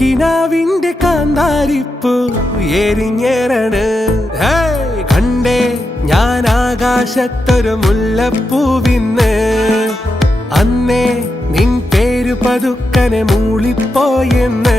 കിനാവിന്റെ കാന്താരിപ്പൂ എരിഞ്ഞേറാണ്. കണ്ടേ ഞാൻ ആകാശത്തൊരു മുല്ലപ്പൂവിന്ന്, അന്നേ നിൻ പേര് പതുക്കനെ മൂളിപ്പോയെന്ന്.